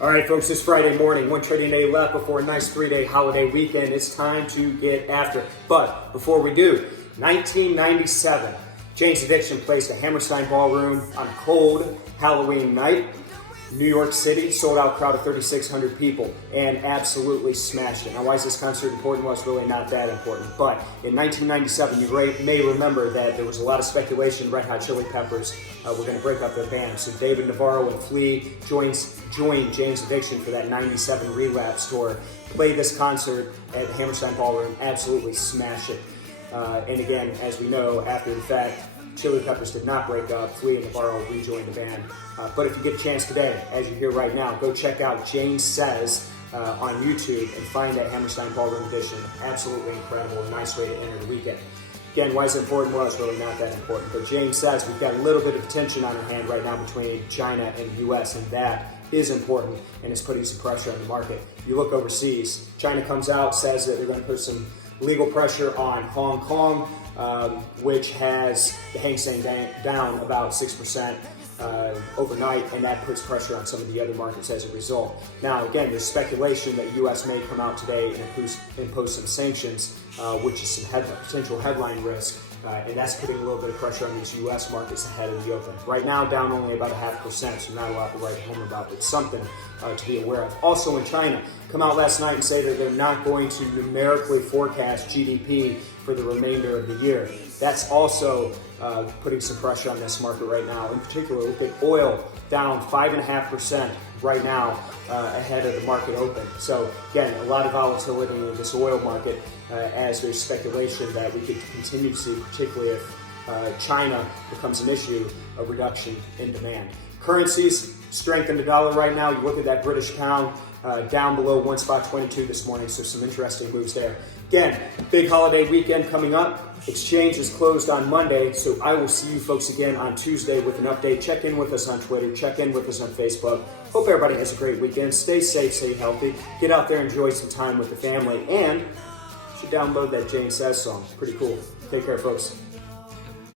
All right, folks, it's Friday morning, one trading day left before a nice 3-day holiday weekend. It's time to get after it. But before we do, 1997, Jane's Addiction placed a Hammerstein Ballroom on a cold Halloween night. New York City, sold out crowd of 3,600 people, and absolutely smashed it. Now, why is this concert important? Well, it's really not that important. But in 1997, you may remember that there was a lot of speculation Red Hot Chili Peppers were going to break up their band. So David Navarro and Flea joined Jane's Addiction for that 97 Relapse tour, played this concert at the Hammerstein Ballroom, absolutely smashed it. And again, as we know, after the fact, Chili Peppers did not break up. Flea and Navarro rejoined the band. But if you get a chance today, as you hear right now, go check out Jane Says on YouTube and find that Hammerstein Ballroom edition. Absolutely incredible. A nice way to enter the weekend. Again, why is it important? Well, it's really not that important. But Jane Says we've got a little bit of tension on our hand right now between China and the U.S., and that is important, and it's putting some pressure on the market. You look overseas, China comes out, says that they're going to put some legal pressure on Hong Kong, which has the Hang Seng down about 6% overnight, and that puts pressure on some of the other markets as a result. Now, again, there's speculation that the U.S. may come out today and impose some sanctions, which is some potential headline risk, and that's putting a little bit of pressure on these U.S. markets ahead of the open. Right now, down only about 0.5%, so not a lot to write home about, but something to be aware of. Also in China, come out last night and say that they're not going to numerically forecast GDP for the remainder of the year. That's also putting some pressure on this market right now. In particular, look at oil down 5.5% right now ahead of the market open. So again, a lot of volatility in this oil market as there's speculation that we could continue to see, particularly if China becomes an issue, a reduction in demand. Currencies strengthen the dollar right now. You look at that British pound down below 1.22 this morning, so some interesting moves there. Again, big holiday weekend coming up. Exchange is closed on Monday, so I will see you folks again on Tuesday with an update. Check in with us on Twitter, check in with us on Facebook. Hope everybody has a great weekend. Stay safe, stay healthy. Get out there, enjoy some time with the family, and you should download that Jane Says song. Pretty cool. Take care, folks.